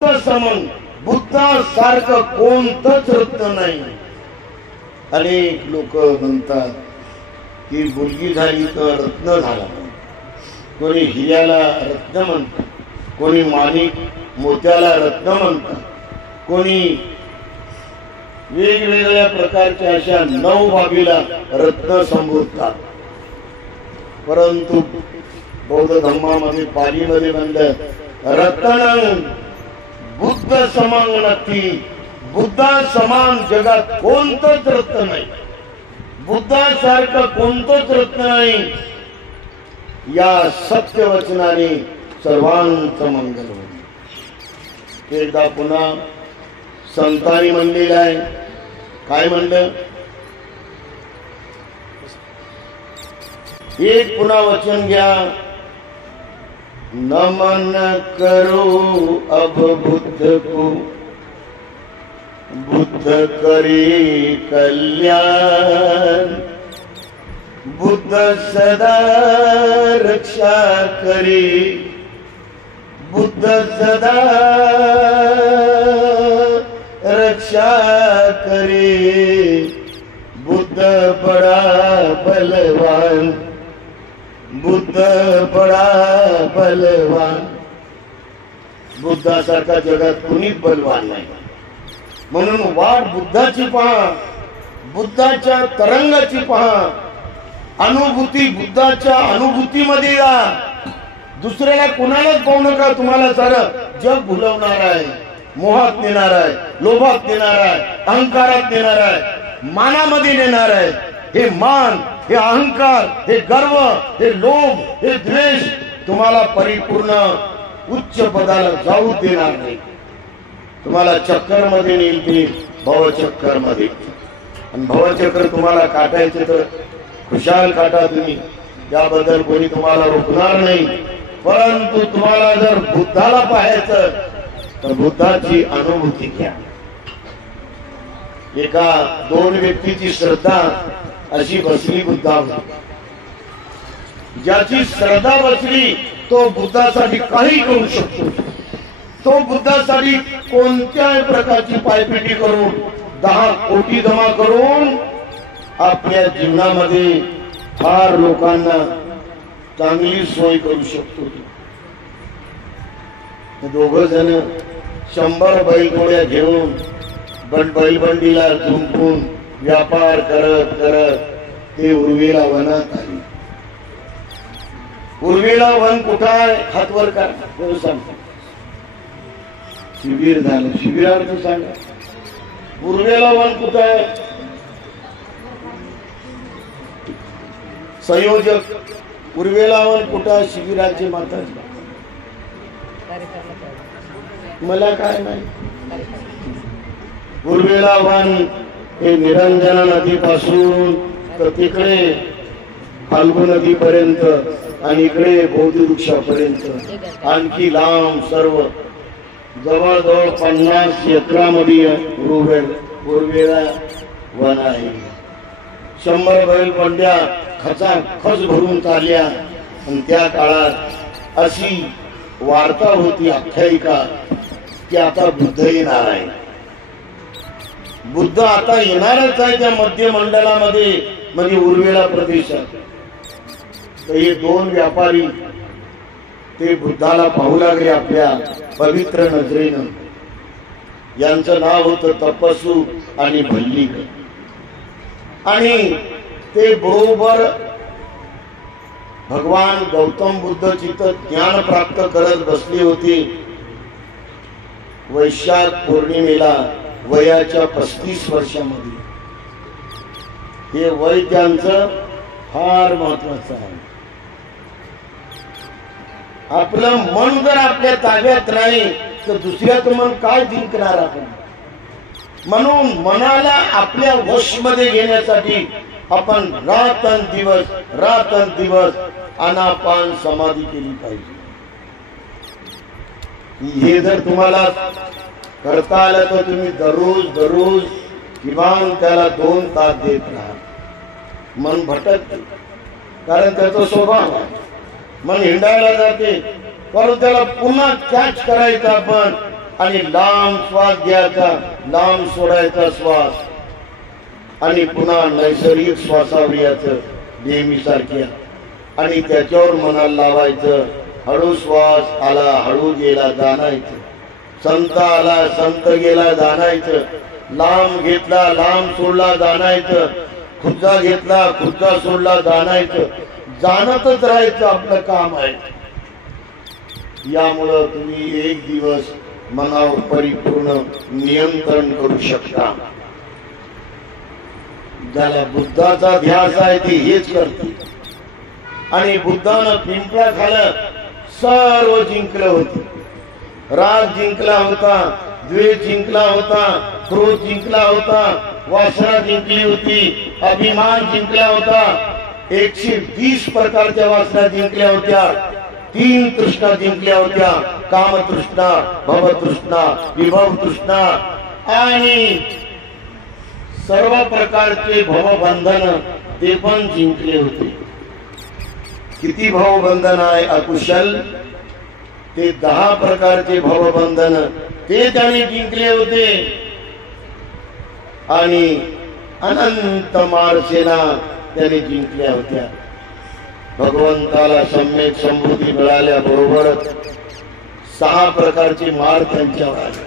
समन बुद्धासारखं कोणतंच रत्न नाही. अनेक लोक म्हणतात की मुलगी झाली तर रत्न झाला, कोणी हिऱ्याला रत्न म्हणतात, कोणी माणिक मोत्याला रत्न म्हणतात, कोणी वेगवेगळ्या प्रकारच्या अशा 9 बाबीला रत्न संबोधतात. परंतु बौद्ध धर्मामध्ये पालीमध्ये म्हणलं रत्नं बुद्ध समान नक्की, बुद्धा समान जगात कोणतंच रत्न नाही, बुद्धासारखं कोणतंच रत्न नाही. या सत्य वचनाने सर्वांचं मंगल होईल. एकदा पुन्हा संतांनी म्हणलेलं आहे, काय म्हणलं, एक पुन्हा वचन घ्या, नमन करो अब बुद्ध को, बुद्ध करे कल्याण, बुद्ध सदा रक्षा करे, बुद्ध सदा रक्षा करे, बुद्ध बड़ा बलवान, बुद्ध बड़ा बलवान. बुद्धासारखा जगात कुणीच बलवान नाही. म्हणून वाट बुद्धाची पहा, बुद्धाच्या तरंगाची पहा, अनुभूती बुद्धाच्या अनुभूतीमध्ये या. दुसऱ्याला कुणालाच पाहू नका. तुम्हाला सारं जग भुलवणार आहे, मोहात नेणार आहे, लोभात नेणार आहे, अहंकारात नेणार आहे, मानामध्ये नेणार आहे. हे मान, हे अहंकार, हे गर्व, हे लोभ, हे द्वेष तुम्हाला परिपूर्ण उच्च पदाला जाऊ देणार नाही. तुम्हाला चक्कर मध्ये नेईल ते भवचक्कर मध्ये. आणि भवचक्र तुम्हाला काटायचे तर खुशाल काटा तुम्ही, त्याबद्दल कोणी तुम्हाला रोखणार नाही. परंतु तुम्हाला जर बुद्धाला पाहायचं तर बुद्धाची अनुभूती घ्या. एका 2 व्यक्तीची श्रद्धा अशी बसली बुद्धावर. ज्याची श्रद्धा बसली तो बुद्धासाठी काही करू शकतो. तो बुद्धासाठी कोणत्याही प्रकारची पायपिटी करून 10 कोटी जमा करून आपल्या जीवनामध्ये फार लोकांना चांगली सोय करू शकतो. 2 जण 100 बैलजोड्या घेऊन बैलबंडीला झुंपून व्यापार करत करत ते उर्वेला वनात आले. उर्वेला वन कुठं आहे, हातवर करा सांगतो. शिबिर झालं, शिबिरार्थ सांगा. उर्वेला वन कुठं आहे, संयोजक उर्वेला वन कुठं आहे, शिबिराचे माता. मला काय नाही. उर्वेला वन हे निरंजना नदीपासून तर तिकडे फाल्गु नदीपर्यंत आणि इकडे बोधिवृक्षापर्यंत आणखी लांब सर्व जवळजवळ 50 एकरामध्ये उर्वेला वन आहे. 100 बैलबंड्या खचाखच भरून चालल्या. आणि त्या काळात अशी वार्ता होती, आख्यायिका, की आता बुद्ध येणार आहे. बुद्ध आता येणारच आहे त्या मध्य मंडलामध्ये, म्हणजे उर्वेला प्रदेशात. तर हे 2 व्यापारी ते बुद्धाला पाहू लागले आपल्या पवित्र नजरेनं. यांचं नाव होतं तपस्सू आणि भल्लिक. आणि ते बरोबर भगवान गौतम बुद्ध चित्त ज्ञान प्राप्त करत बसले होते. वैशाख पौर्णिमेला वयाच्या 35 वर्षामध्ये. हे वय त्यांचं फार महत्वाचं आहे. आपलं मन जर आपल्या ताब्यात नाही तर दुसऱ्याचं मन काय जिंकणार आपण. म्हणून मनाला आपल्या वशमध्ये घेण्यासाठी आपण रात्रंदिवस आनापान समाधी केली पाहिजे. हे जर तुम्हाला करता आलं तर तुम्ही दररोज किमान त्याला 2 तास देत राहा. मन भटकते, कारण त्याचा स्वभाव आहे. मन हिंडायला जाते, परंतु त्याला पुन्हा कॅच करायचं आपण आणि लांब श्वास घ्यायचा, लांब सोडायचा श्वास, आणि पुन्हा नैसर्गिक श्वासावर यायचं नेहमीसारख्या, आणि त्याच्यावर मनाला लावायचं. हळू श्वास आला, हळू गेला, जाणायचं. संत आला, संत गेला, जाणायचं. लांब घेतला, लांब सोडला, जाणायचं. खुर्चा घेतला, खुर्चा सोडला, जाणायचं. जाणतच राहायचं आपलं काम आहे. यामुळं तुम्ही एक दिवस मनावर परिपूर्ण नियंत्रण करू शकता. ज्याला बुद्धाचा ध्यास आहे ते हेच करते. आणि बुद्धानं पिंपळा खालं सर्व जिंकलं होते. राग जिंकला होता, द्वेष जिंकला होता, क्रोध जिंकला होता, वासना जिंकली होती, अभिमान जिंकला होता. 120 प्रकारच्या वासना जिंकल्या होत्या. 3 तृष्णा जिंकल्या होत्या, कामतृष्णा, भवतृष्णा, विभव तृष्णा, आणि सर्व प्रकारचे भवबंधन ते पण जिंकले होते. किती भवबंधन आहे अकुशल, ते 10 प्रकारचे भवबंधन ते त्याने जिंकले होते. आणि अनंत मारसेना त्याने जिंकल्या होत्या. भगवंताला सम्यक संबुद्धी मिळाल्या बरोबरच 6 प्रकारचे मार त्यांच्यावर आले.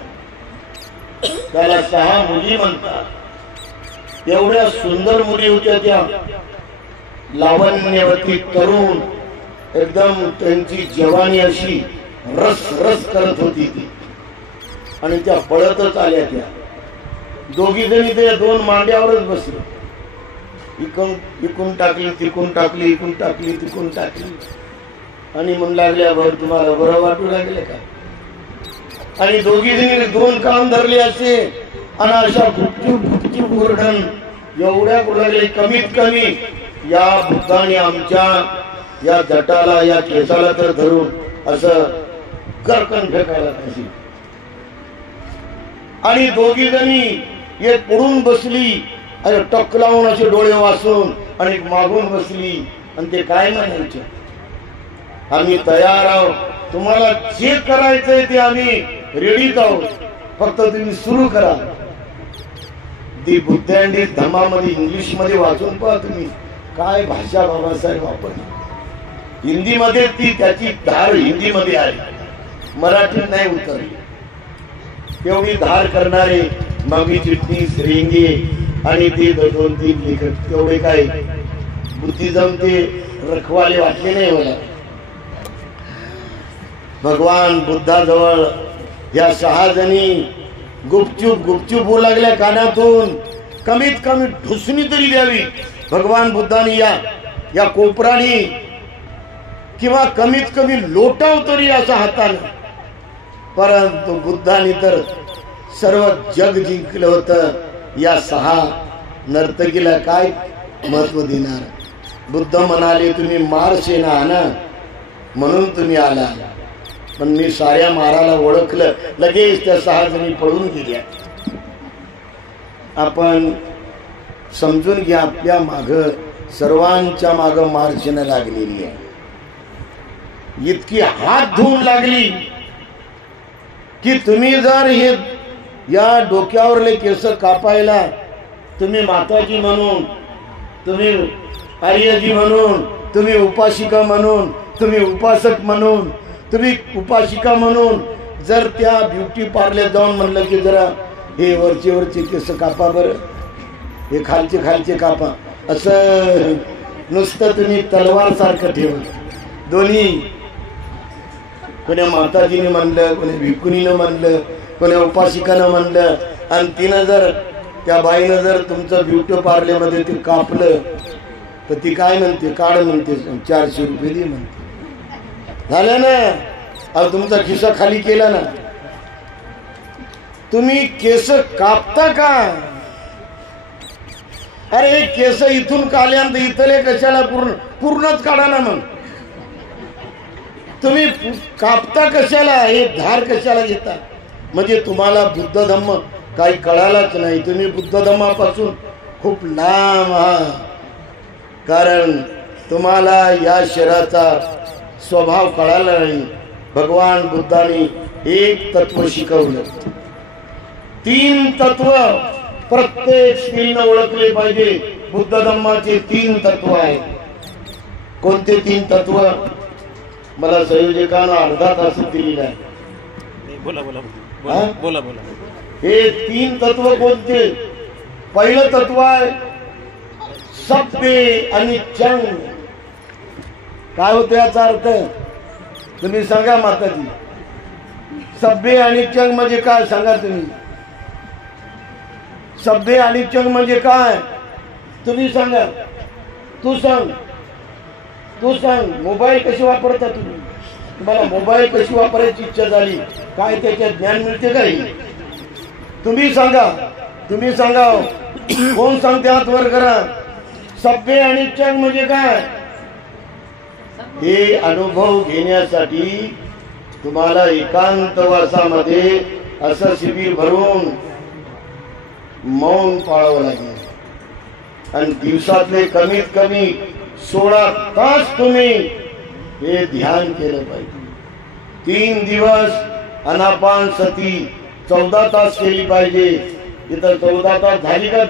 त्याला 6 मुली म्हणतात. एवढ्या सुंदर मुली होत्या त्या, लावण्यवती, तरुण, एकदम त्यांची जवानी अशी रस रस करत होती ती. आणि त्या पळतच आल्या. त्या दोघी जणी ते 2 मांड्यावरच बसले. इकून टाकली, तिकून टाकली, इकून टाकली, तिकून टाकली, आणि म्हणू लागल्या, बरं तुम्हाला बरं वाटू लागले का? आणि दोघी जणी 2 कान धरले असे, आणि अशा गुपचूप गुरढण एवढ्या लागले. कमीत कमी या बुद्धाने आमच्या या जटाला, या केसाला तर धरून असं करकन फेकायला पाहिजे. आणि दोघी जणी एक पुढून बसली, अरे टक लावून असे डोळे वाचून, आणि मागून बसली. आणि ते काय म्हणायचे, आम्ही तयार आहोत, तुम्हाला जे करायचंय ते आम्ही रेडीच आहोत, फक्त तुम्ही सुरू करा. ती बुद्धांडी धमामध्ये इंग्लिश मध्ये वाचून पहा तुम्ही, काय भाषा बाबासाहेब वापरली. हिंदीमध्ये ती त्याची धार हिंदीमध्ये आली, मराठीत नाही उतरली. एवढी धार करणारे मागी चिटणीस, रेंगे आणि ते 2-3 लेखक, तेवढे काय बुद्धिझम ते रखवाले वाटले नाही मला. भगवान बुद्धाजवळ या 6 जणी गुपचूप बोलू लागल्या कानातून. कमीत कमी ढुसणी तरी द्यावी भगवान बुद्धांनी या कोपराणी, किंवा कमीत कमी लोटाव तरी असा हाताने. परंतु बुद्धांनी तर सर्व जग जिंकलं होतं. या 6 नर्तकीला काय महत्व देणार? बुद्ध म्हणाले, तुम्ही मार सेना आणा म्हणून तुम्ही आला, पण मी साऱ्या माराला ओळखलं. लगेच त्या 6 जणी पळून गेल्या. आपण समजून घ्या, आपल्या माग सर्वांच्या माग मार्चना लागलेली आहे. इतकी हात धुवून लागली की तुम्ही जर हे या डोक्यावरले केस कापायला, तुम्ही माताजी म्हणून, तुम्ही आर्यजी म्हणून, तुम्ही उपासिका म्हणून, तुम्ही उपासक म्हणून, तुम्ही उपासिका म्हणून जर त्या ब्युटी पार्लर जाऊन म्हणलं की जरा हे वरचे केस कापा बरं, हे खालचे कापा, असं नुसतं तुम्ही तलवार सारखं ठेवलं. दोन्ही, कोण्या माताजीने म्हणलं, कोण्या भिकुनीनं म्हणलं, कोण्या उपासिकानं म्हणलं, आणि तिनं जर, त्या बाईनं जर तुमचं ब्युटी पार्लर मध्ये ते कापलं तर ती काय म्हणते, काढ म्हणते, 400 रुपये दे म्हणते. झालं ना, अहो तुमचा खिसा खाली केला ना. तुम्ही केस कापता का? अरे केस इथून काढल्यानंतर इथले कशाला पूर्णच काढा ना. मग तुम्ही कापता कशाला, हे धार कशाला घेता? म्हणजे तुम्हाला बुद्ध धम्म काही कळालाच नाही. तुम्ही बुद्ध धम्मापासून खूप लांब आहात. कारण तुम्हाला या शरीराचा स्वभाव कळाला नाही. भगवान बुद्धांनी एक तत्व शिकवलं. 3 तत्व प्रत्येक स्त्रीनं ओळखले पाहिजे. बुद्ध धम्माचे 3 तत्व आहेत. कोणते 3 तत्व? मला संयोजकानं अर्धा तास दिलेला आहे. बोला बोला बोला बोला बोला. हे 3 तत्व कोणते? पहिलं तत्व आहे सभ्य आणि चंग. काय होतं याचा अर्थ? तुम्ही सांगा माताजी. सभ्य आणि चंग म्हणजे काय सांगा तुम्ही. सभ्य आणि चंग म्हणजे काय तुम्ही सांगा. तू सांग, तू सांग. मोबाईल कशी वापरता तुम्ही? तुम्हाला मोबाईल कशी वापरायची इच्छा झाली? काय त्याच्यात ज्ञान मिळते काही? तुम्ही सांगा, तुम्ही सांगा. कोण सांगते? हात वर करा. सभ्य आणि चंग म्हणजे काय? हे अनुभव घेण्यासाठी तुम्हाला एकांतवासामध्ये असं शिबिर भरून मौन पाळावं लागेल. आणि दिवसातले कमीत कमी 16 तास तुम्ही हे ध्यान केलं पाहिजे. 3 दिवस अनापान सती 14 तास केली पाहिजे. इथं 14 तास झाली का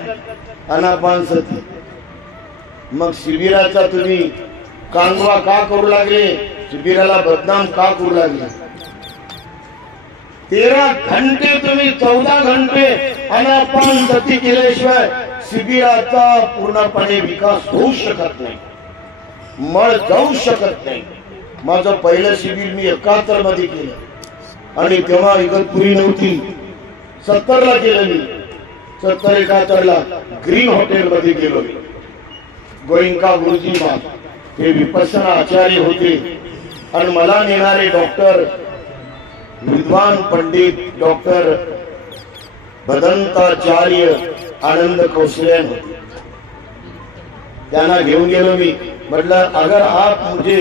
अनापान सती? मग शिबिराचा तुम्ही कांगवा का करू लागले? शिबिराला बदनाम का करू लागले? 13 घंटे तुम्ही 14 घंटे अनापान सती केल्याशिवाय शिबिराचा पूर्णपणे विकास होऊ शकत नाही, मळ जाऊ शकत नाही. माझं पहिलं शिबिर मी 71 मध्ये केलं आणि तेव्हा इगतपुरी नव्हती. 70 ला केलं मी. 70-71 ला ग्रीन हॉटेल मध्ये गेलो. गोयंका गुरुजी हे विपස්සना आचार्य होते आणि मला नेणारे डॉक्टर विद्वान पंडित डॉक्टर भदंताचार्य आनंद कौशल्यान होते. त्यांना घेऊन गेलो मी. मतलब अगर आप मुझे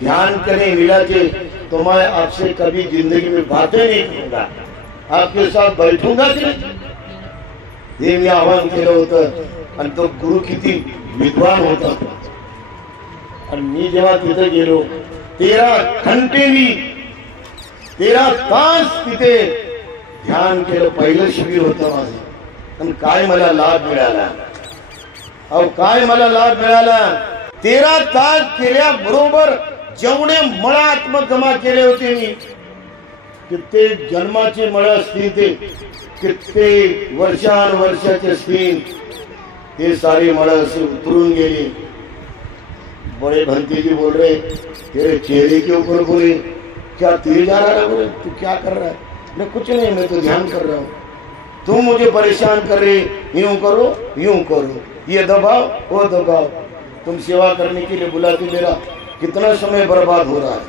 ध्यान करने मिलाते तो मैं आपसे कभी जिंदगी में बातें नहीं करूंगा, आपके साथ बैठूंगा नहीं. हे मी आवाहन केलं होतं. आणि तो गुरु किती विद्वान होता. आणि मी जेव्हा तिथे गेलो 13 घंटे मी 13 तास तिथे ध्यान केलं. पहिलं शिबिर होतं माझं. आणि काय मला लाभ मिळाला? अहो काय मला लाभ मिळाला? 13 तास केल्याबरोबर जेवढे मळ आत्म जमा केले होते मी, कित्येक जन्माचे मळ असतील, ते कित्येक वर्षानुवर्षाचे असतील, ते सारे मळ असे उतरून गेले. बड़े भंती जी बोल रहे तेरे चेहरे के ऊपर बोले क्या तीर जा रहा है? बोले तू क्या कर रहा है? मैं कुछ नहीं, मैं तो ध्यान कर रहा हूँ. तुम मुझे परेशान कर रहे, यूं करो यूं करो, ये दबाओ वो दबाओ. तुम सेवा करने के लिए बुलाते, मेरा कितना समय बर्बाद हो रहा है.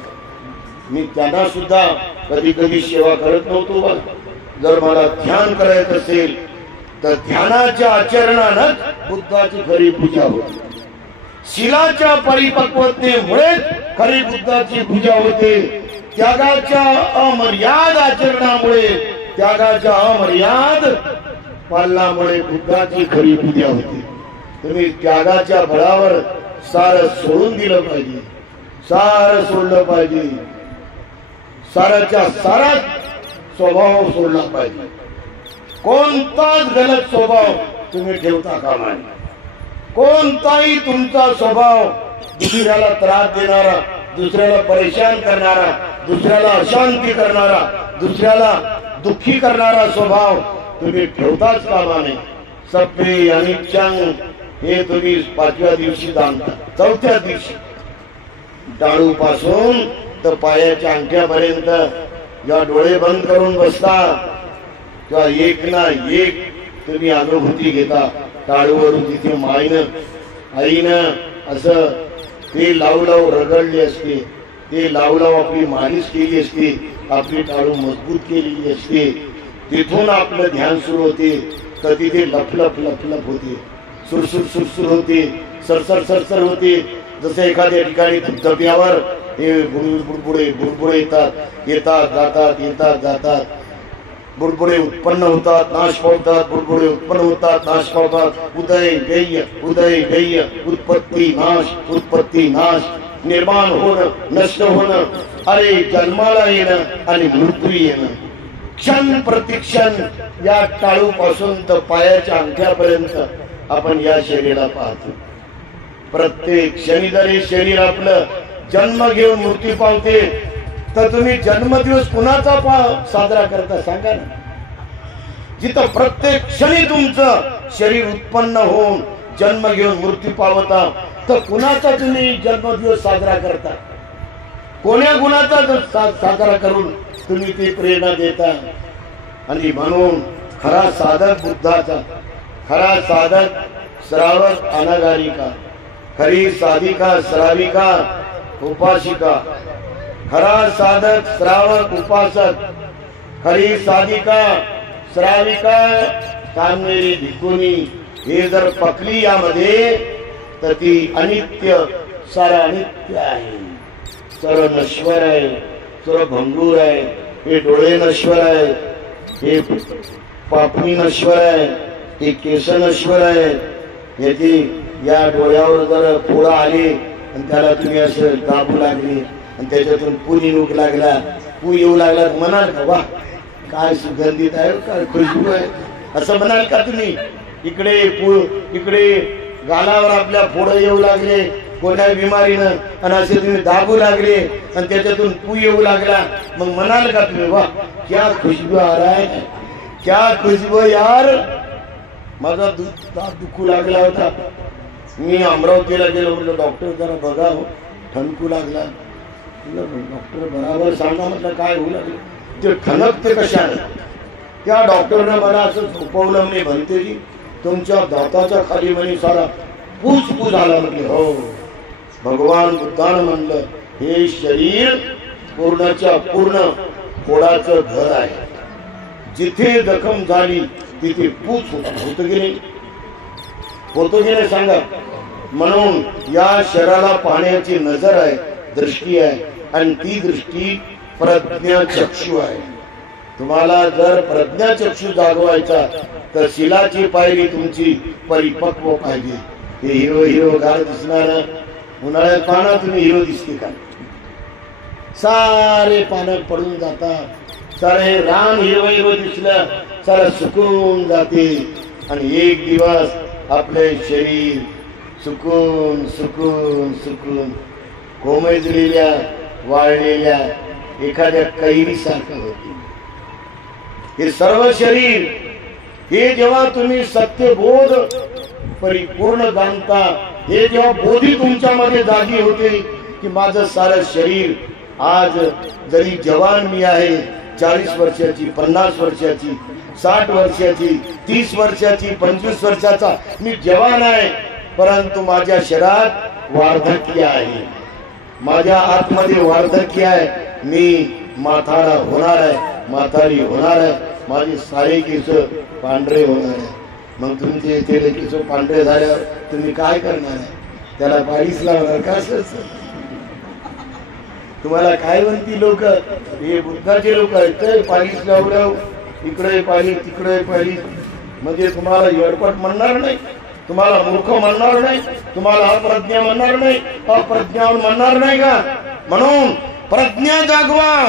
मी त्यांना सुद्धा कधी कधी सेवा करत नव्हतो. जर मला ध्यान करायचं असेल तर ध्यानाच्या आचरणानं बुद्धाची खरी पूजा होते. शिलाच्या परिपक्वतेमुळे खरी बुद्धाची पूजा होते. त्यागाच्या अमर्याद आचरणामुळे, त्यागाच्या अमर्याद पालनामुळे बुद्धाची खरी पूजा होते. तुम्ही त्यागाच्या बळावर सारं सोडून दिलं पाहिजे, सारं सोडलं पाहिजे, साराच्या सारा स्वभाव सोडला पाहिजे. कोणताच गलत स्वभाव तुम्ही ठेवता कामा नये. कोणताही तुमचा स्वभाव दुसऱ्याला त्रास देणारा, दुसऱ्याला परेशान करणारा, दुसऱ्याला अशांती करणारा, दुसऱ्याला दुःखी करणारा स्वभाव तुम्ही ठेवताच कामा नये. सभ्य आणि चंग हे तुम्ही 5व्या दिवशी जाणता. 4थ्या दिवशी टाळू पासून तर पायाच्या अंगठ्यापर्यंत जेव्हा डोळे बंद करून बसता तेव्हा एक ना एक तुम्ही अनुभूती घेता. टाळूवरून तिथे माईनं आईनं असं ते लावलाव रगडले असते, ते लावलाव आपली मालिश केली असते, आपली टाळू मजबूत केलेली असते. तिथून आपलं ध्यान सुरू होते. तर तिथे लफलफ लफलफ होते, सुरसुर सुरसुर होते, सरसर सरसर होते. जसं एखाद्या ठिकाणी धबधब्यावर हे बुडबुडे बुडबुडे येतात, येतात जातात, येतात जातात. बुडबुडे उत्पन्न होतात, नाश पावतात, बुडबुडे उत्पन्न होतात, नाश पावतात. उदय व्यय, उदय व्यय, उत्पत्ती नाश, उत्पत्ती नाश. निर्माण होणं, नष्ट होणं, अरे जन्माला येणं आणि मृत्यू येणं, क्षण प्रतिक्षण या टाळूपासून तर पायाच्या अंगठ्यापर्यंत आपण या शरीराला पाहतो. प्रत्येक क्षणी जर हे शरीर आपलं जन्म घेऊन मृत्यू पावते, तर तुम्ही जन्मदिवस कुणाचा साजरा करता सांगा ना. जिथं प्रत्येक क्षणी तुमचं शरीर उत्पन्न होऊन जन्म घेऊन मृत्यू पावता, तर कुणाचा तुम्ही जन्मदिवस साजरा करता? कोण्या गुणाचा साजरा करून तुम्ही ती प्रेरणा देता? आणि म्हणून खरा साधक बुद्धाचा, खरा साधक श्रावक अनागारिका, खरी साधिका श्राविका उपासिका, खरा साधक श्रावक उपासक, खरी साधिका श्राविका कामेरी भिकुनी, हे जर पकली यामध्ये तर ती अनित्य, सारा अनित्य आहे, सर्व नश्वर आहे, सर्व भंगूर आहे. हे डोळे नश्वर आहे, हे पापणी नश्वर आहे, हे केस नश्वर आहे. याची या डोळ्यावर जर फोडा आले आणि त्याला तुम्ही असं दाबू लागले आणि त्याच्यातून पुरी निघू लागला, पू येऊ लागला, म्हणाल का वा काय सुगंधित आहे, काय खुशबू आहे, असं म्हणाल का तुम्ही? इकडे गालावर आपल्या फोडं येऊ लागले कोणत्या बिमारीनं आणि असे तुम्ही दाबू लागले आणि त्याच्यातून पू येऊ लागला, मग म्हणाल का तुम्ही वा क्या खुशबू आ रहा है, क्या खुशबू यार. माझा दात दुखू लागला होता, मी अमरावतीला गेलो, म्हटलं डॉक्टर जरा बघा हो, ठणकू लागला. डॉक्टर बराबर सांगा, म्हटलं काय होऊ लागलं. ते ठणकते कशाने? त्या डॉक्टरने मला असं झोपवलं, म्हणे म्हणते तुमच्या दाताच्या खाली म्हणे सारा पूस झाला. म्हटले हो. भगवान बुद्धानं म्हणलं हे शरीर पूर्णच्या पूर्ण फोडाचं घर आहे, जिथे जखम झाली तिथे पूस होतं की नाही, होतो की नाही सांगा. म्हणून या शरीराला पाहण्याची नजर आहे, दृष्टी आहे, आणि ती दृष्टी प्रज्ञाचक्षु आहे. तुम्हाला जर प्रज्ञाचक्षु जागवायचा तर शिलाची पायरी तुमची परिपक्व पाहिजे. हे हिरो गार दिसणार उन्हाळ्यात पाना तुम्ही हिरो दिसते का? सारे पानं पडून जातात, सारे रान हिरो दिसलं सारा सुकून जाते, आणि एक दिवस आपले शरीर सुकून सुकून सुकून कोमेजलेल्या वाळलेल्या एखाद्या कैरीसारखं होते. हे सर्व शरीर हे जेव्हा तुम्ही सत्यबोध परिपूर्ण जाणता, हे जेव्हा बोधी तुमच्यामध्ये जागी होते की माझं सारं शरीर आज जरी जवान मी आहे, 40 वर्षाची, 50 वर्षाची, 60 वर्षाची, 30 वर्षाची, 25 वर्षाचा मी जवान आहे, परंतु माझ्या शरीरात वार्धक्य आहे, माझ्या आतमध्ये वार्धक्य आहे, मी म्हातारा होणार आहे, म्हातारी होणार आहे, माझे सारे केस पांढरे होणार आहे. मग तुमचे ते केस पांढरे झाल्यावर तुम्ही काय करणार आहे? त्याला पालीस लावणार का? तुम्हाला काय म्हणती लोक? हे बुद्धाचे लोक आहेत, पालीस लावलं, इकडे पाली तिकडे पाली, म्हणजे तुम्हाला येडपट म्हणणार नाही, तुम्हाला मूर्ख म्हणणार नाही, तुम्हाला अप्रज्ञा म्हणणार नाही, अप्रज्ञान म्हणणार नाही का? म्हणून प्रज्ञा जागवा,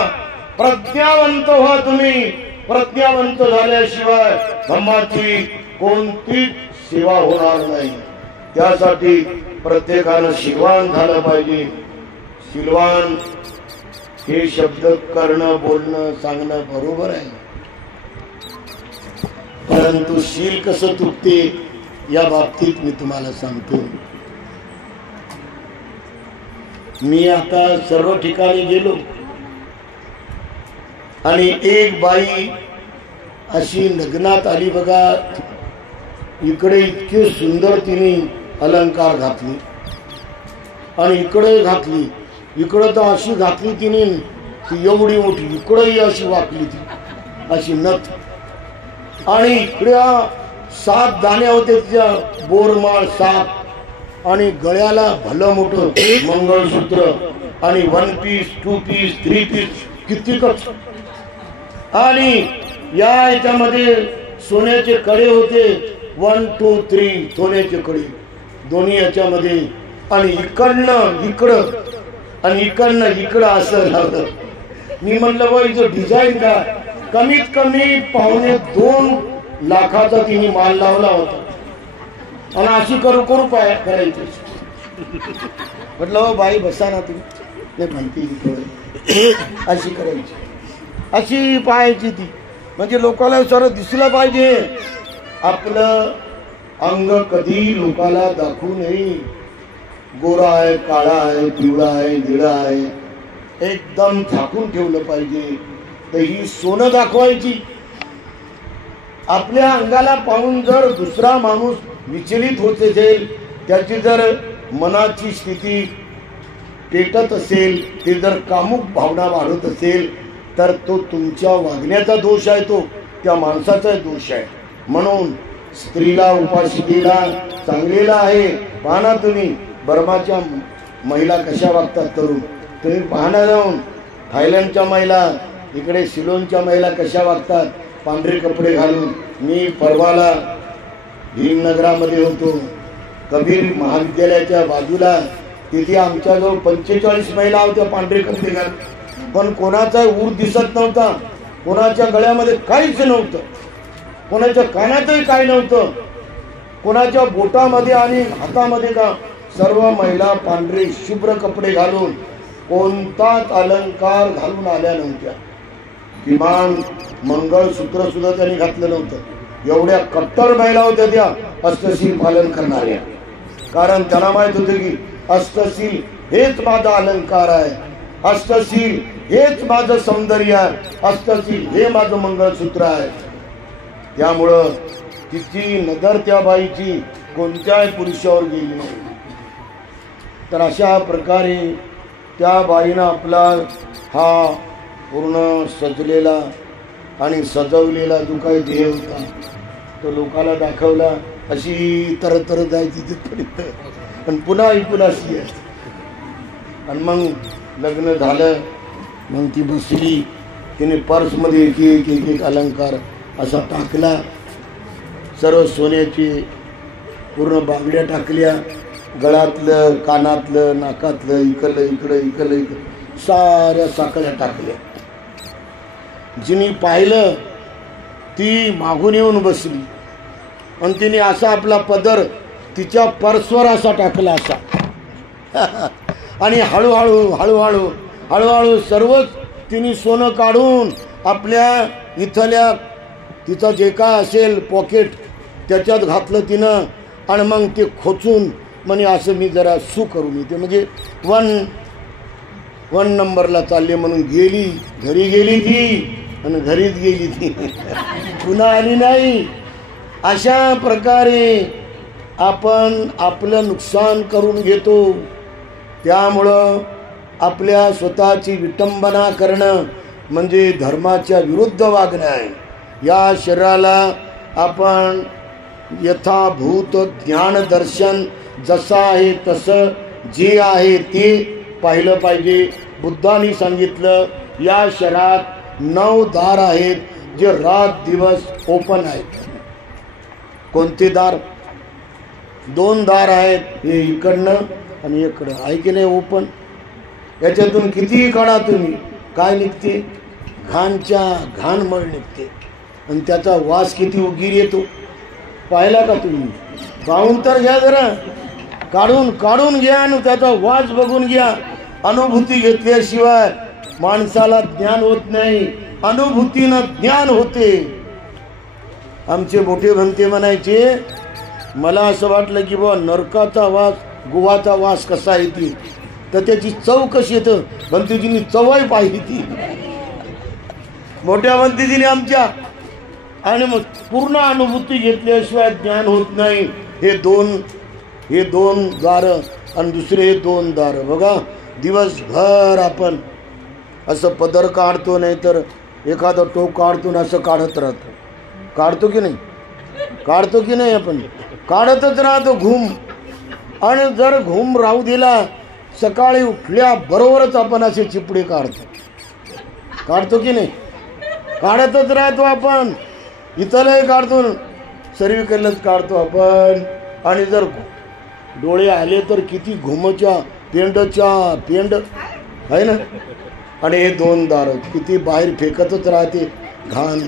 प्रज्ञावंत व्हा. तुम्ही प्रज्ञावंत झाल्याशिवाय धम्माची कोणतीच सेवा होणार नाही. त्यासाठी प्रत्येकानं शीलवान झालं पाहिजे. शीलवान हे शब्द करणं, बोलणं, सांगणं बरोबर आहे, परंतु शील कसं तुटते या बाबतीत मी तुम्हाला सांगतो. मी आता सर्व ठिकाणी गेलो आणि एक बाई अशी लग्नात आली बघा, इकडे इतके सुंदर तिने अलंकार घातले आणि इकडे घातली, इकडं तर अशी घातली तिने ती एवढी मोठी, इकडंही अशी वाकली ती अशी नथ, आणि इकड्या 7 दाण्या होते तिच्या, बोरमाळ 7, आणि गळ्याला भलं मोठं मंगळसूत्र, आणि 1 पीस 2 पीस 3 पीस कितीकच, आणि या याच्यामध्ये सोन्याचे कडे होते 1 2 3 सोन्याचे कडे दोन्ही याच्यामध्ये, आणि इकडनं इकडं आणि इकडनं इकडं असं लावलं. मी म्हटलं बाई जो डिझाईन का कमीत कमी 2.25 लाखाचा तिने माल लावला होता आणि अशी करू करू पाय करायची. म्हटलं हो बाई बसा ना तुम्ही. नाही माहिती अशी करायची, अशी पाहायची ती. म्हणजे लोकांना सर दिसलं पाहिजे आपलं अंग कधी लोकाला दाखवू नये. गोरा आहे, काळा आहे, पिवळा आहे, निळा आहे, एकदम झाकून ठेवलं पाहिजे. तर ही सोनं दाखवायची. आपल्या अंगाला पाहून जर दुसरा माणूस विचलित होत असेल, त्याची जर मनाची स्थिती पेटत असेल, ते जर कामुक भावना वाढत असेल, तर तो तुमच्या वागण्याचा दोष आहे, तो त्या माणसाचा दोष आहे. म्हणून स्त्रीला उपाशिकेला चांगलेला आहे. पाहना तुम्ही बर्माच्या महिला कशा वागतात. तरुण तुम्ही पाहना जाऊन थायलंडच्या महिला, इकडे सिलोनच्या महिला कशा वागतात पांढरे कपडे घालून. मी परवाला भीमनगरामध्ये होतो, कबीर महाविद्यालयाच्या बाजूला. तिथे आमच्याजवळ 45 महिला होत्या पांढरे कपडे घालून. पण कोणाचा ऊर दिसत नव्हता, कोणाच्या गळ्यामध्ये काहीच नव्हतं, कोणाच्या कानातही काही नव्हतं, कोणाच्या बोटामध्ये आणि हातामध्ये का. सर्व महिला पांढरे शुभ्र कपडे घालून, कोणताच अलंकार घालून आल्या नव्हत्या. किमान मंगळसूत्र सुद्धा त्यांनी घातलं नव्हतं. एवढ्या कट्टर महिला होत्या त्या अष्टशील पालन करणाऱ्या. कारण त्यांना माहित होते की अष्टशील हेच माझा अलंकार आहे, अष्टशील हेच माझं सौंदर्य आहे, अष्टशील हे माझं मंगळसूत्र आहे. त्यामुळं तिची नजर त्या बाईची कोणत्याही पुरुषावर गेली नाही. तर अशा प्रकारे त्या बाईनं आपला हा पूर्ण सजलेला आणि सजवलेला जो काही देह होता तो लोकाला दाखवला. अशी तरतर जायची तिथपर्यंत, पण पुन्हा अशी आहे. आणि मग लग्न झालं, मग ती बसली, तिने पर्समध्ये एक अलंकार असा टाकला. सर्व सोन्याची पूर्ण बांगड्या टाकल्या, गळ्यातलं, कानातलं, नाकातलं, इकडं साऱ्या साखळ्या टाकल्या. जिनी पाहिलं ती मागून येऊन बसली आणि तिने असा आपला पदर तिच्या पर्सवर असा टाकला असा. आणि हळूहळू सर्वच तिने सोनं काढून आपल्या इथल्या तिचं जे काय असेल पॉकेट त्याच्यात घातलं तिनं. आणि मग ते खोचून म्हणे असं मी जरा सू करून येते. म्हणजे 1 नंबरला चालले म्हणून गेली. घरी गेली ती आणि घरीच गेली ती, पुन्हा आली नाही. अशा प्रकारे आपण आपलं नुकसान करून घेतो. त्यामुळं आपल्या स्वतःची विटंबना करणं म्हणजे धर्माच्या विरुद्ध वागणं आहे. या शरीराला आपण यथाभूत ज्ञान दर्शन जसं आहे तसं जे आहे ते पाहिलं पाहिजे. बुद्धांनी सांगितलं या शरीरात 9 दार आहेत जे रात दिवस ओपन आहेत. कोणते दार? 2 दार आहेत, हे इकडनं आणि इकडं आहे की नाही ओपन. याच्यातून कितीही काढा तुम्ही, काय निघते? घाणमळ निघते आणि त्याचा वास किती उगीर येतो. पाहिला का तुम्ही? पाहून तर घ्या जरा, काढून घ्या आणि त्याचा वास बघून घ्या. अनुभूती घेतल्याशिवाय माणसाला ज्ञान होत नाही, अनुभूतीनं ज्ञान होते. आमचे मोठे भंते म्हणायचे, मला असं वाटलं की बाबा नरकाचा वास, गुवाचा वास कसा येते, तर त्याची चव कशी येतं. भंतेजींनी चवही पाहिली ती, मोठ्या भंतेजींनी आमच्या. आणि मग पूर्ण अनुभूती घेतल्याशिवाय ज्ञान होत नाही. हे दोन दार आणि दुसरे 2 दार. बघा दिवसभर आपण असं पदर काढतो, नाही तर एखादं टोक काढतो ना असं काढत राहतो. काढतो की नाही आपण? काढतच राहतो घुम. आणि जर घुम राहू दिला, सकाळी उठल्या बरोबरच आपण असे चिपडे काढतो की नाही? काढतच राहतो आपण. इथलंही काढतो, सर्वीकडलंच काढतो आपण. आणि जर डोळे आले तर किती घुमच्या पेंड आहे ना. आणि हे 2 दार किती बाहेर फेकतच राहते घाण.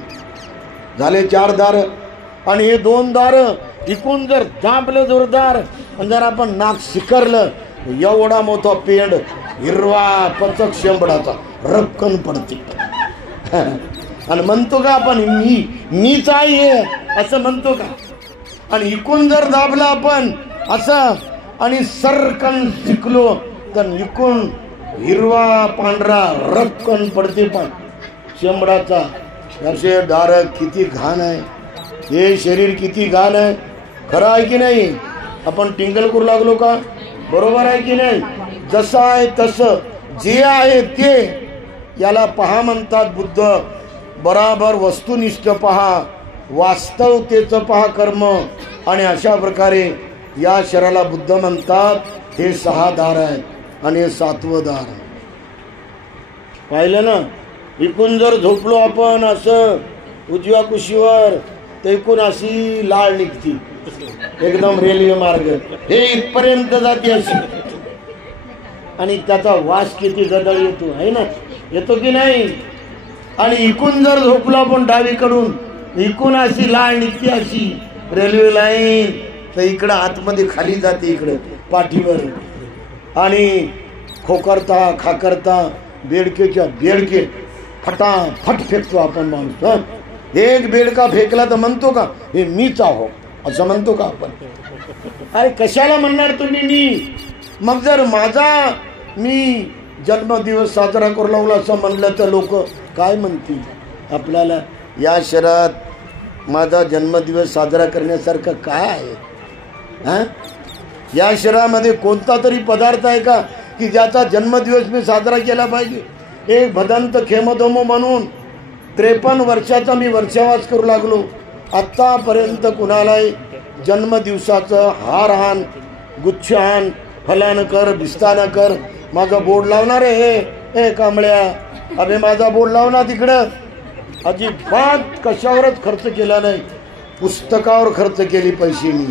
झाले 4 दार. आणि हे 2 दार इकून जर दाबलं जोरदार आणि जर आपण नाक शिकरलं एवढा मोठा पेंड हिरवा पचक शेंबडाचा रक्कन पडते. आणि म्हणतो का आपण मीच आहे असं म्हणतो का. आणि इकून जर दाबलं आपण असं आणि सरकन शिकलो तर इकून हिरवा पांढरा रक्कन पडते पण शेंबडाचा. असे दार किती घाण आहे. हे शरीर किती घाण आहे. खरं आहे की नाही. आपण टिंगल करू लागलो का. बरोबर आहे की नाही. जसं आहे तसं जे आहे ते याला पहा म्हणतात बुद्ध. बराबर वस्तुनिष्ठ पहा, वास्तवतेचं पहा कर्म. आणि अशा प्रकारे या शरीराला बुद्ध म्हणतात हे 6 दार आहेत आणि हे 7वं दार आहे. पाहिलं ना. इकून जर झोपलो आपण असं उजव्या कुशीवर तर इकून अशी लाळ निघती एकदम रेल्वे मार्ग हे इथपर्यंत जाते अशी. आणि त्याचा वास किती गदळ येतो आहे ना. येतो की नाही. आणि इकून जर झोपलो आपण डावीकडून इकून अशी लाळ निघते अशी रेल्वे लाईन तर इकडं आतमध्ये खाली जाते इकडे पाठीवर. आणि खोकरता खाकरता बेडकेच्या बेडके फटाफट फेकतो आपण माणूस. एक बेडका फेकला तर म्हणतो का हे मीच आहो असं म्हणतो का आपण. अरे कशाला म्हणणार तुम्ही मी. मग जर माझा मी जन्मदिवस साजरा करू लागलो असं म्हणलं तर लोक काय म्हणतील आपल्याला. या शहरात माझा जन्मदिवस साजरा करण्यासारखं काय आहे. हा या शहरामध्ये कोणता तरी पदार्थ आहे का की ज्याचा जन्मदिवस मी साजरा केला पाहिजे. एक भदंत खेमधोमो म्हणून 53 वर्षाचा मी वर्षावास करू लागलो. आत्तापर्यंत कुणालाही जन्मदिवसाचं हार आण गुच्छ आण फलान कर बिस्तान कर माझा बोर्ड लावणार आहे हे कांबळ्या अबे माझा बोर्ड लावला तिकडं. अजिबात कशावरच खर्च केला नाही. पुस्तकावर खर्च केली पैसे मी.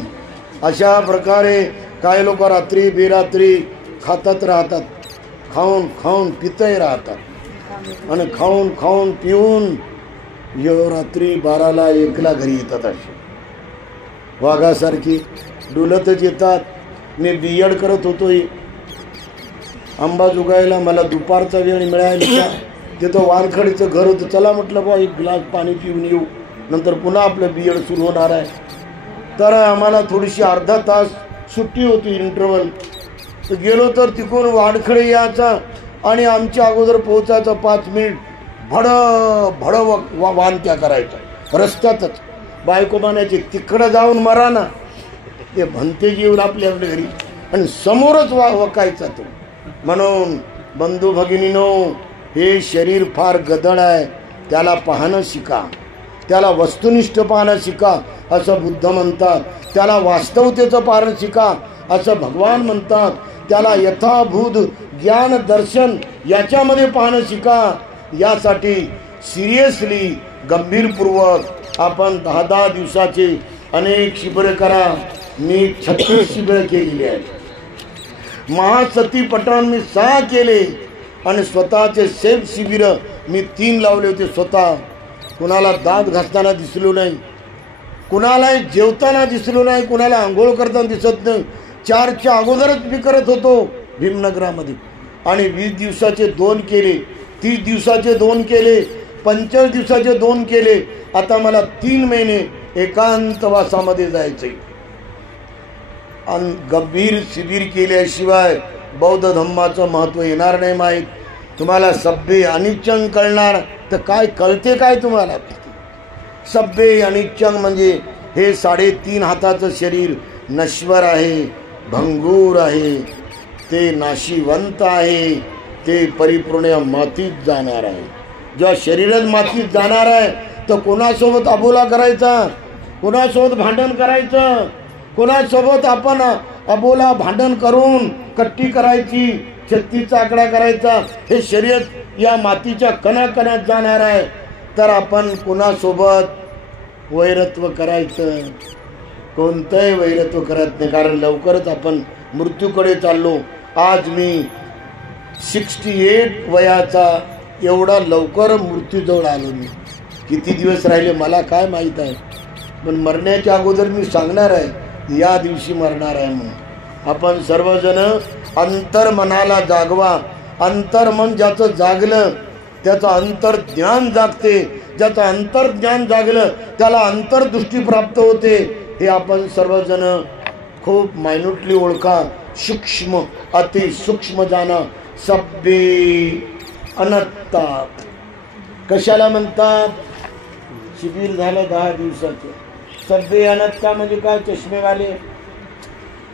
अशा प्रकारे काही लोक रात्री बेरात्री खातात राहतात. खाऊन खाऊन पितही राहतात आणि खाऊन खाऊन पिऊन रात्री 12ला 1ला घरी येतात. असे वाघासारखी डुलतच येतात. मी BEd करत होतो अंबाजोगाईला. मला दुपारचा वेळ मिळायला तिथं वानखडीचं घर होतं. चला म्हटलं बा एक ग्लास पाणी पिऊन येऊ नंतर पुन्हा आपलं BEd सुरू होणार आहे. तर आम्हाला थोडीशी अर्धा तास सुट्टी होती इंटरवल. तर गेलो तर तिकडून वानखडे यायचा आणि आमच्या अगोदर पोहोचायचं 5 मिनिट भड भड वाहन करायचं रस्त्यातच. बायको म्हणायची तिकडं जाऊन मरा ना. ते भंते येऊन आपल्याकडे घरी आणि समोरच वकायचा तो. म्हणून बंधू भगिनीनो हे शरीर फार गदळ आहे. त्याला पाहणं शिका. त्याला वस्तुनिष्ठ पाहणं शिका असं बुद्ध म्हणतात. त्याला वास्तवतेचं पाहणं शिका असं भगवान म्हणतात. त्याला यथाभूत ज्ञान दर्शन याच्यामध्ये पाहणं शिका. यासाठी सिरियसली गंभीरपूर्वक आपण 10-10 दिवसाचे अनेक शिबिर करा. मी 36 शिबिर केलेली आहेत. महासती पठाण मी 6 केले आणि स्वतःचे सेफ शिबिर मी 3 लावले होते स्वतः. कुणाला दात घासताना दिसलो नाही, कुणाला जेवताना दिसलो नाही, कुणाला आंघोळ करताना दिसत नाही. 4च्या अगोदरच मी करत होतो भीमनगरामध्ये. आणि 20 दिवसाचे 2 केले, 30 दिवसाचे 2 केले, 45 दिवसाचे 2 केले. आता मला 3 महिने एकांतवासामध्ये जायचंय. आणि गंभीर शिबिर केल्याशिवाय बौद्ध धम्माचं महत्त्व येणार नाही माहीत. तुम्हाला सभ्य अनिच्चंग कळणार तर काय कळते काय तुम्हाला. सभ्य अनिच्चंग म्हणजे हे 3.5 हाताचं शरीर नश्वर आहे, भंगूर आहे, ते नाशिवंत आहे, ते परिपूर्ण मातीत जाणार आहे. जेव्हा शरीरच मातीत जाणार आहे तर कोणासोबत अबोला करायचा, कोणासोबत भांडण करायचं, कोणासोबत आपण अबोला भांडण करून कट्टी करायची, छत्तीचा आकडा करायचा. हे शरीर या मातीच्या कणाकणात जाणार आहे. तर आपण कोणासोबत वैरत्व करायचं, कोणतंही वैरत्व करत नाही. कारण लवकरच आपण मृत्यूकडे चाललो. आज मी 68 वयाचा एवढा लवकर मृत्यूजवळ आलो मी. किती दिवस राहिले मला काय माहीत आहे, पण मरण्याच्या अगोदर मी सांगणार आहे या दिवशी मरणार आहे म्हणून. आपण सर्वजण अंतर्मनाला जागवा. अंतर्मन ज्याचं जागलं त्याचं अंतर्ज्ञान जागते, ज्याचं अंतर्ज्ञान जागलं त्याला अंतर्दृष्टी प्राप्त होते. हे आपण सर्वजण खूप मायन्यूटली ओळखा. सूक्ष्म अति सूक्ष्म जाना सभ्ये अनंतात. कशाला म्हणतात? शिबिर झालं 10 दिवसाचं. सभ्ये अनंता म्हणजे काय? चष्मेवाले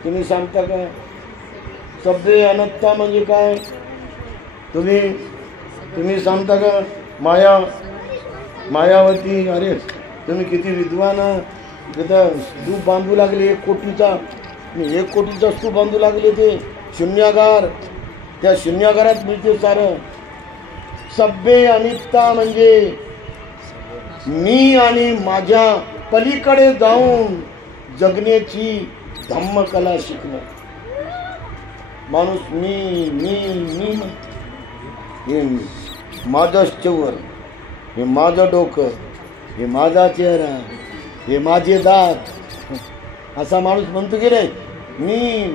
तुम्ही सांगता का? सभ्ये अनंता म्हणजे काय? तुम्ही सांगता का? मायावती. अरे तुम्ही किती विद्वान. स्तूप बांधू लागले 1 कोटीचा. 1 कोटीचा स्तूप बांधू लागले. ते शून्यागार, त्या शून्यागारात मिळते सारं. सभ्ये अनित्ता म्हणजे मी आणि माझ्या पलीकडे जाऊन जगण्याची धम्मकला शिकणं. माणूस मी हे माझं चेवर, हे माझं डोकं, हे माझा चेहरा, हे माझे दात, असा माणूस म्हणतो की नाही. मी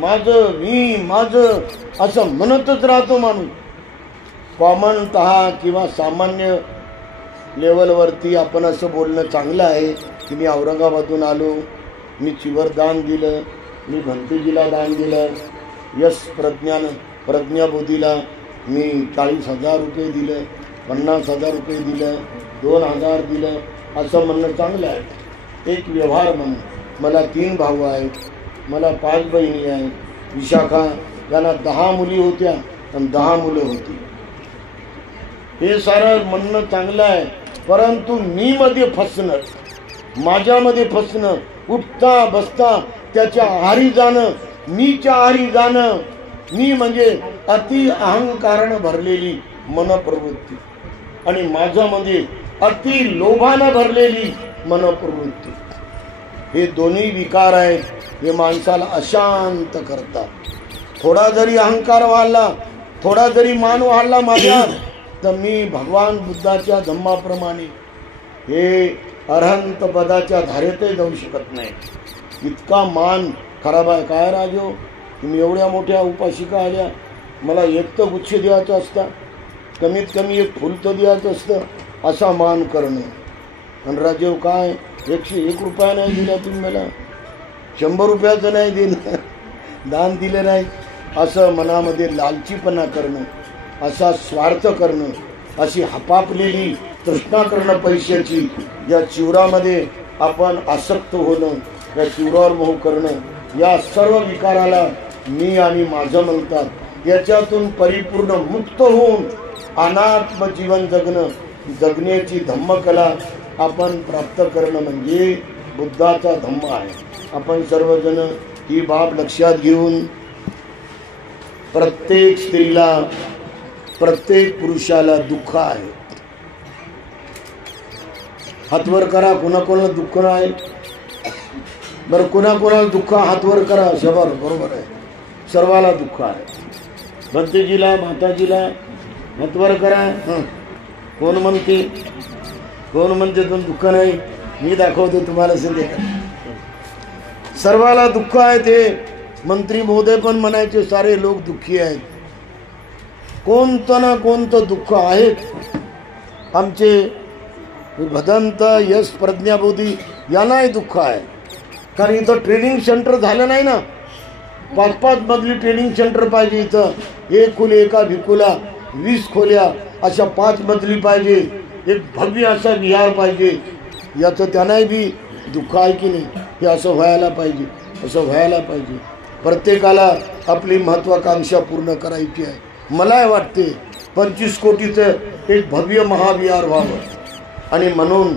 माझं असं म्हणतच राहतो माणूस. कॉमनतः किंवा सामान्य लेवलवरती आपण असं बोलणं चांगलं आहे की मी औरंगाबादून आलो, मी चिवर दान दिलं, मी भंतेजीला दान दिलं, यश प्रज्ञाबोधीला मी 40,000 रुपये दिलं, 50,000 रुपये दिलं, 2,000 दिलं, असं म्हणणं चांगलं आहे. एक व्यवहार म्हणून. मला 3 भाऊ आहेत, मला 5 बहिणी आहेत. विशाखा यांना 10 मुली होत्या आणि 10 मुलं होती. हे सारं म्हणणं चांगलं आहे, परंतु मी मध्ये फसणं, माझ्यामध्ये फसणं, उठता बसता त्याच्या आहारी जाणं, मीच्या आहारी जाणं. मी म्हणजे अति अहंकारानं भरलेली मनप्रवृत्ती आणि माझ्यामध्ये अति लोभानं भरलेली मनप्रवृत्ती. हे दोन्ही विकार आहेत. हे माणसाला अशांत करतात. थोडा जरी अहंकार वाढला, थोडा जरी मान वाढला माझ्या, तर मी भगवान बुद्धाच्या धम्माप्रमाणे हे अरहंत पदाच्या धारेतही जाऊ शकत नाही. इतका मान खराब आहे. काय राजो, तुम्ही एवढ्या मोठ्या उपासिका आल्या, मला 1 तर गुच्छ द्यायचं असता, कमीत कमी 1 फुल तर द्यायचं असतं, असा मान करणं. आणि राजेव काय 101 रुपया नाही दिला तुम्ही मला, 100 रुपयाचं नाही दिलं, दान दिलं नाही, असं मनामध्ये लालचीपणा करणं, असा स्वार्थ करणं, अशी हपापलेली तृष्णा करणं पैशाची, या चिवरामध्ये आपण आसक्त होणं, या चिवरावर मोह करणं, या सर्व विकाराला मी आणि माझं म्हणतात. याच्यातून परिपूर्ण मुक्त होऊन अनात्म जीवन जगण्याची धम्मकला आपण प्राप्त करणं म्हणजे बुद्धाचा धम्म आहे. आपण सर्वजण ही बाब लक्षात घेऊन प्रत्येक स्त्रीला, प्रत्येक पुरुषाला दुःख आहे. हातवर करा. कोणाकोणाला दुःख आहे बरं? कोणाकोणाला दुःख? हातवर करा. शबर बरोबर आहे. सर्वाला दुःख आहे. भंतेजीला, माताजीला हातवर करा. कोण म्हणते पण दुःख नाही? मी दाखवतो तुम्हाला संध्याकाळी. सर्वाला दुःख आहे. ते मंत्री महोदय पण म्हणायचे सारे लोक दुःखी आहेत. कोणतं ना कोणतं दुःख आहे. आमचे भदंत, यश, प्रज्ञाबोधी यांनाही दुःख आहे. कारण इथं ट्रेनिंग सेंटर झालं नाही ना. 5-5 मजली ट्रेनिंग सेंटर पाहिजे. इथं 1 खोली, एका भिकूला 20 खोल्या, अशा 5 मजली पाहिजे. एक भव्य असा विहार पाहिजे. याचं त्यांनाही बी दुःख आहे की नाही? हे असं व्हायला पाहिजे, असं व्हायला पाहिजे. प्रत्येकाला आपली महत्वाकांक्षा पूर्ण करायची आहे. मला वाटते 25 कोटीचं एक भव्य महाविहार व्हावं. आणि म्हणून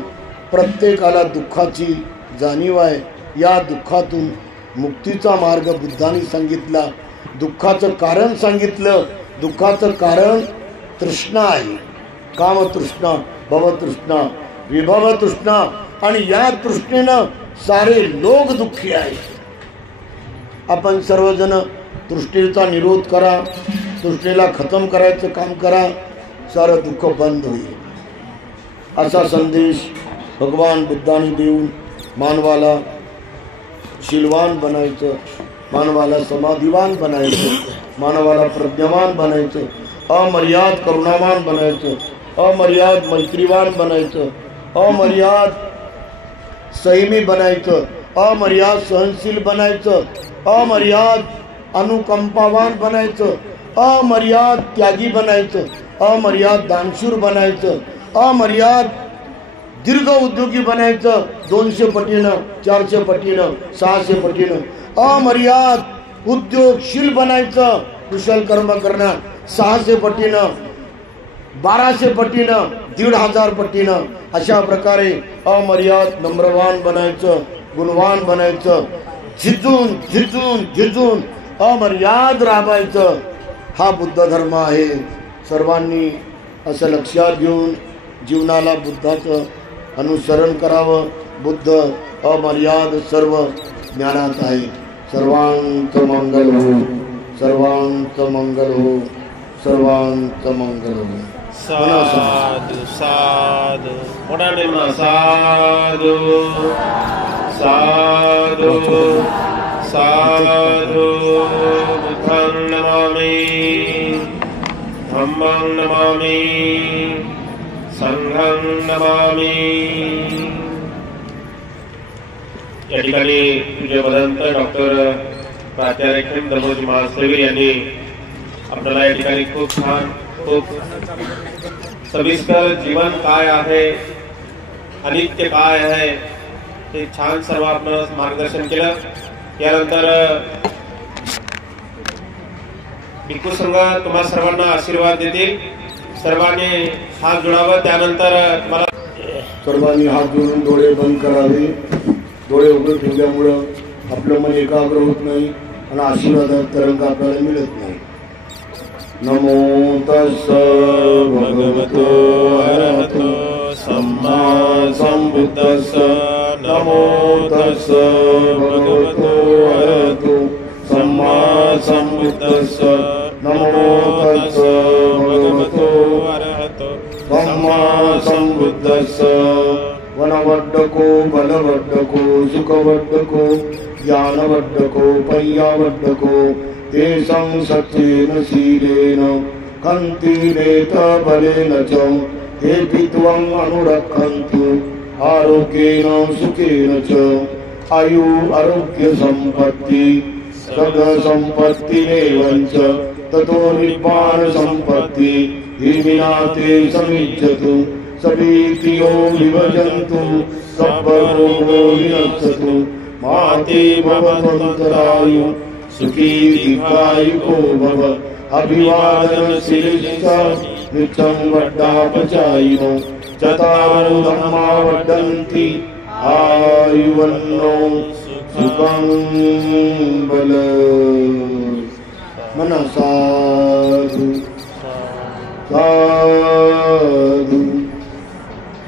प्रत्येकाला दुःखाची जाणीव आहे. या दुःखातून मुक्तीचा मार्ग बुद्धांनी सांगितला. दुःखाचं कारण सांगितलं. दुःखाचं कारण तृष्णा आहे. कामतृष्णा, भवतृष्णा, विभवतृष्णा. आणि या तृष्णेनं सारे लोक दुःखी आहेत. आपण सर्वजण तृष्णेचा निरोध करा. सृष्टीला खतम करायचं काम करा, सारं दुःख बंद होईल. असा संदेश भगवान बुद्धाने देऊन मानवाला शीलवान बनायचं, मानवाला समाधिवान बनायचं, मानवाला प्रज्ञावान बनायचं, अमर्याद करुणावान बनायचं, अमर्याद मैत्रीवान बनायचं, अमर्याद संयमी बनायचं, अमर्याद सहनशील बनायचं, अमर्याद अनुकंपावान बनायचं, अमर्याद त्यागी बनायचं, अमर्याद दानशूर बनायचं, अमर्याद दीर्घ उद्योगी बनायचं, 200 पटीनं, 400 पटीनं, 600 पटीनं, अमर्याद उद्योगशील बनायचं, कुशल कर्म करणार 600 पटीनं, 1200 पटीनं, 1500 पटीनं, अशा प्रकारे अमर्याद नम्रवान बनायचं, गुणवान बनायचं, झिजून झिजून झिजून अमर्याद राबायचं. हा बुद्ध धर्म आहे. सर्वांनी असं लक्षात घेऊन जीवनाला बुद्धाचं अनुसरण करावं. बुद्ध अमर्याद सर्व ज्ञानात आहे. सर्वांचं मंगल हो, सर्वांचं मंगल हो, सर्वांचं मंगल हो. साधु साधु मोठाने म्हणा, साधु साधु साधु. बुद्धं नमामि, धम्मं नमामि, संघं नमामि. या ठिकाणी तुझे भदंत डॉक्टर प्राचार्य खिंडमोजी महासेवी यांनी आपल्याला या ठिकाणी खूप छान, खूप सविस्तर जीवन काय आहे, अनित्य काय आहे, हे छान सर्व आपलं मार्गदर्शन केलं. यानंतर भिक्खू संघ तुम्हा सर्वांना आशीर्वाद देतील. सर्वांनी हात जोडावं. त्यानंतर मला सर्वांनी हात जोडून डोळे बंद करावे. डोळे उघडे ठेवल्यामुळं आपलं मन एकाग्र होत नाही आणि आशीर्वादात तरंग आपल्याला मिळत नाही. नमो तस्स भगवतो अरहतो सम्मा संबुद्धस्स. नमो तस्स भगवतो अरहतो सम्मा संबुद्धस्स. नमो तस्स भगवतो अरहतो सम्मा संबुद्धस्स. वनवड्डको बलवड्डको सुखवड्डको ज्ञानवड्डको पय्यावड्डको तेषां सत्येन शीलेन कन्तिरेत बलेन च हे त्वं अनुरक्षन्तु आरोग्येन सुखेन च. आयु आरोग्य संपत्ति सद संपत्तिरेवं च ततो निर्वाण संपत्ति हिमिनाते समिज्जतु. सबीतियो विभजन्तु सब्बरोगो विनश्यतु. माते भवतन्तरायु सुखी दीर्घायुको भव. अभिवादन शिरसा नित्यं वड्डापचायिनो चतारो धम्मा वड्डन्ति आयुवन्नो सुखं बल. मनसा साधु साधु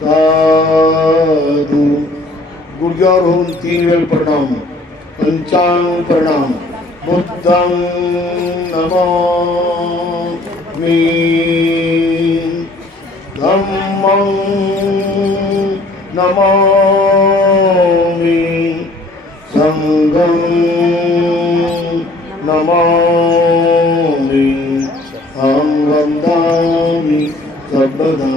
साधु. गुडघ्यावर होऊन 3 वेळ प्रणाम, 95 प्रणाम. बुद्धं नमामि, धम्मं नमामि, संघं नमामि. अहं वन्दामि सर्वदा